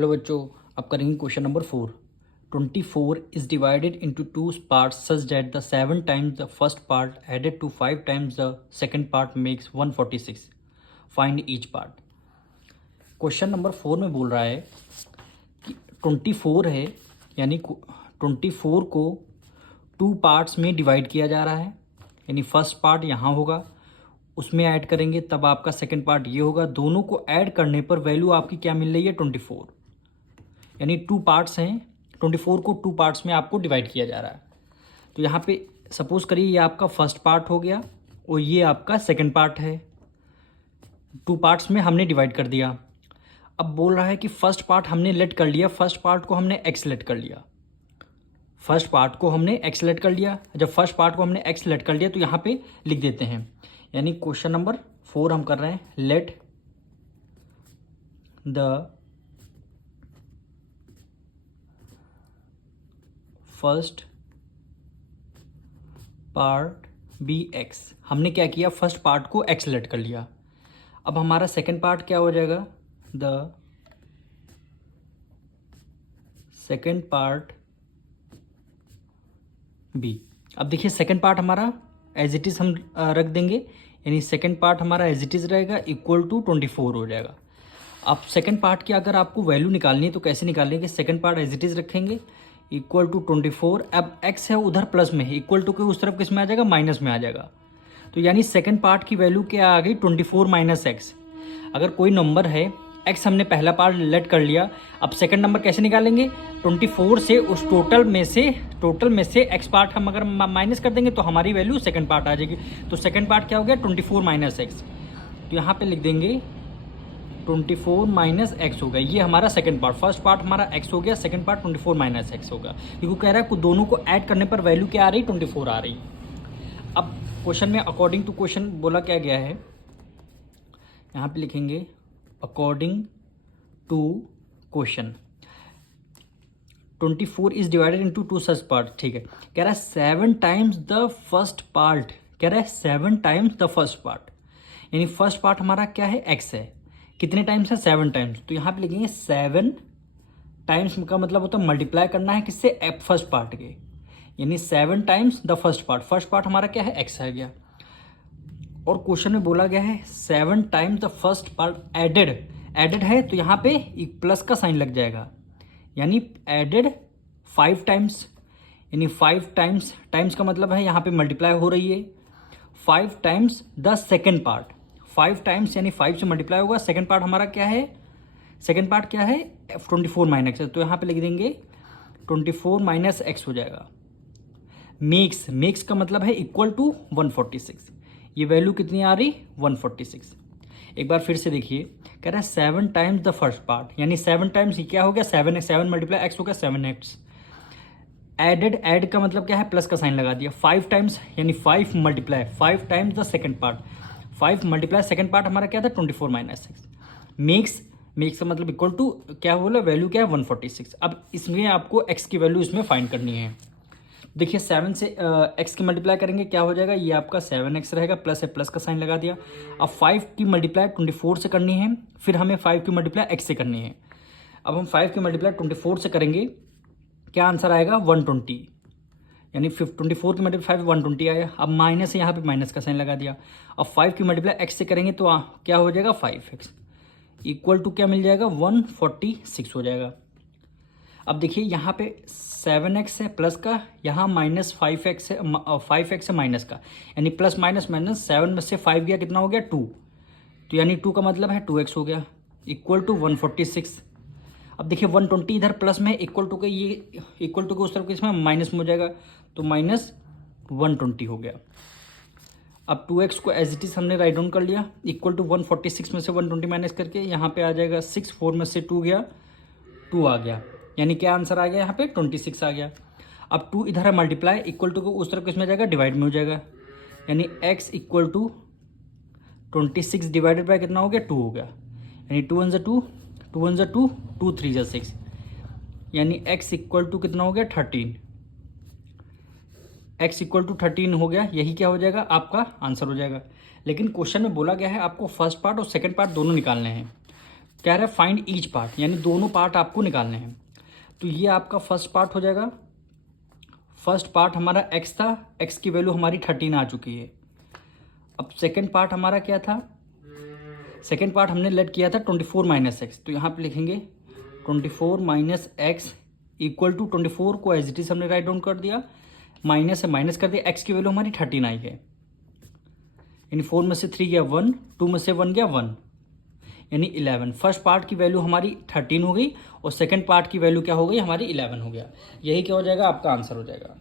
Hello बच्चों, अब करेंगे question number 4। 24 is divided into two parts such that the 7 times the first part added to 5 times the second part makes 146। Find each part. Question number 4 में बोल रहा है कि 24 है, यानी 24 को टू पार्ट्स में डिवाइड किया जा रहा है। यानी फर्स्ट पार्ट यहाँ होगा, उसमें ऐड करेंगे तब आपका सेकेंड पार्ट ये होगा। दोनों को ऐड करने पर वैल्यू आपकी क्या मिल रही है? 24। यानी टू पार्ट्स हैं, 24 को टू पार्ट्स में आपको डिवाइड किया जा रहा है। तो यहाँ पे सपोज करिए ये आपका फर्स्ट पार्ट हो गया और ये आपका सेकंड पार्ट है। टू पार्ट्स में हमने डिवाइड कर दिया। अब बोल रहा है कि फर्स्ट पार्ट हमने लेट कर लिया, फर्स्ट पार्ट को हमने एक्स लेट कर लिया। फर्स्ट पार्ट को हमने एक्स लेट कर लिया। जब फर्स्ट पार्ट को हमने एक्स लेट कर लिया तो यहाँ पे लिख देते हैं। यानी क्वेश्चन नंबर 4 हम कर रहे हैं, let the first part be x. हमने क्या किया? फर्स्ट पार्ट को एक्स लेट कर लिया। अब हमारा सेकंड पार्ट क्या हो जाएगा? The second part be. अब देखिए सेकंड पार्ट हमारा एज इट इज हम रख देंगे, यानी सेकंड पार्ट हमारा एज इट इज रहेगा, इक्वल टू 24 हो जाएगा। अब सेकंड पार्ट की अगर आपको वैल्यू निकालनी है तो कैसे निकालनी है कि second part as it is रखेंगे, इक्वल टू 24। अब एक्स है उधर प्लस में है, इक्वल टू के उस तरफ किस में आ जाएगा? माइनस में आ जाएगा। तो यानी सेकंड पार्ट की वैल्यू क्या आ गई? 24 माइनस एक्स। अगर कोई नंबर है, एक्स हमने पहला पार्ट लेट कर लिया, अब सेकंड नंबर कैसे निकालेंगे? 24 से उस टोटल में से एक्स पार्ट हम अगर माइनस कर देंगे तो हमारी वैल्यू सेकंड पार्ट आ जाएगी। तो सेकंड पार्ट क्या हो गया? 24 माइनस एक्स। तो यहाँ पे लिख देंगे 24 माइनस एक्स होगा। ये हमारा सेकंड पार्ट, फर्स्ट पार्ट हमारा एक्स हो गया, सेकंड पार्ट 24 माइनस एक्स होगा। क्योंकि कह रहा है दोनों को ऐड करने पर वैल्यू क्या आ रही? 24 आ रही। अब क्वेश्चन में अकॉर्डिंग टू क्वेश्चन बोला क्या गया है, यहाँ पे लिखेंगे according to question 24 is divided into two such part. ठीक है, कह रहा है 7 टाइम्स द फर्स्ट पार्ट। कह रहा है 7 टाइम्स द फर्स्ट पार्ट, यानी फर्स्ट पार्ट हमारा क्या है? एक्स है। कितने टाइम्स है? 7 टाइम्स। तो यहाँ पे लिखेंगे 7 टाइम्स का मतलब होता है मल्टीप्लाई करना है किससे? फर्स्ट पार्ट के। यानी 7 times the first part. First part हमारा क्या है? एक्स है गया। और क्वेश्चन में बोला गया है 7 times the first part added है, तो यहाँ पे एक प्लस का साइन लग जाएगा। यानी एडेड 5 टाइम्स, यानी 5 टाइम्स का मतलब है यहाँ पे मल्टीप्लाई हो रही है 5 times the second part. 5 times यानी 5 से मल्टीप्लाई होगा। सेकेंड पार्ट हमारा क्या है? सेकेंड पार्ट क्या है? 24 माइनस एक्स। तो यहाँ पे लिख देंगे 24 माइनस एक्स हो जाएगा। मेक्स का मतलब है इक्वल टू 146। ये वैल्यू कितनी आ रही? 146। एक बार फिर से देखिए, कह रहा है 7 टाइम्स द फर्स्ट पार्ट, यानी 7 टाइम्स ये क्या हो गया? 7 मल्टीप्लाई एक्स हो गया 7x। ऐड का मतलब क्या है? प्लस का साइन लगा दिया। 5 टाइम्स यानी 5 multiply 5 times the second part. 5 multiply second part हमारा क्या था? 24 माइनस एक्स। मेक्स का मतलब इक्वल टू क्या बोला? वैल्यू क्या है? 146। अब इसमें आपको एक्स की वैल्यू इसमें फाइंड करनी है। देखिए 7 से एक्स की मल्टीप्लाई करेंगे क्या हो जाएगा? ये आपका 7x रहेगा, प्लस है प्लस का साइन लगा दिया। अब 5 की मल्टीप्लाई 24 से करनी है, फिर हमें 5 की मल्टीप्लाई एक्स से करनी है। अब हम 5 की मल्टीप्लाई 24 से करेंगे, क्या आंसर आएगा? 120। यानी 24 की मल्टीप्लाई 120 आया। अब माइनस है, यहाँ पे माइनस का साइन लगा दिया। अब 5 की मल्टीप्लाई एक्स से करेंगे तो क्या हो जाएगा? 5x इक्वल टू क्या मिल जाएगा? 146 हो जाएगा। अब देखिए यहाँ पे 7x है प्लस का, यहाँ माइनस 5x है, 5x है माइनस का, यानी प्लस माइनस माइनस 7 में से 5 गया, कितना हो गया? 2। तो यानी 2 का मतलब है 2x हो गया, इक्वल टू 146। अब देखिए 120 इधर प्लस में, इक्वल टू के ये इक्वल टू के उस तरफ के इसमें माइनस में हो जाएगा, तो माइनस 120 हो गया। अब 2x को एज इट इज हमने राइट डाउन कर लिया, इक्वल टू 146 में से 120 माइनस करके यहाँ पे आ जाएगा 6, 4 में से 2 गया, 2 आ गया। यानी क्या आंसर आ गया? यहाँ पे 26 आ गया। अब 2 इधर है मल्टीप्लाई, इक्वल टू को उस तरफ किसमें जाएगा? डिवाइड में हो जाएगा। यानी x equal to 26 divided by कितना हो गया? 2 हो गया। यानी 2 1 2, 2 1 2, 2 3 6, यानी x इक्वल टू कितना हो गया? 13। x इक्वल टू 13 हो गया। यही क्या हो जाएगा? आपका आंसर हो जाएगा। लेकिन क्वेश्चन में बोला गया है आपको फर्स्ट पार्ट और सेकंड पार्ट दोनों निकालने हैं। कह रहा है फाइंड ईच पार्ट, यानी दोनों पार्ट आपको निकालने हैं। तो ये आपका फर्स्ट पार्ट हो जाएगा। फर्स्ट पार्ट हमारा x था, x की वैल्यू हमारी 13 आ चुकी है। अब सेकेंड पार्ट हमारा क्या था, सेकेंड पार्ट हमने लेट किया था 24 माइनस एक्स, तो यहाँ पे लिखेंगे 24 माइनस एक्स इक्वल टू 24 को एज इट इज हमने राइट डाउन कर दिया, माइनस से माइनस कर दिया, x की वैल्यू हमारी 13 आई है, यानी 4 में से 3 गया 1, 2 में से 1 गया 1, यानी 11। फर्स्ट पार्ट की वैल्यू हमारी 13 हो गई और सेकंड पार्ट की वैल्यू क्या हो गई हमारी 11 हो गया। यही क्या हो जाएगा, आपका आंसर हो जाएगा।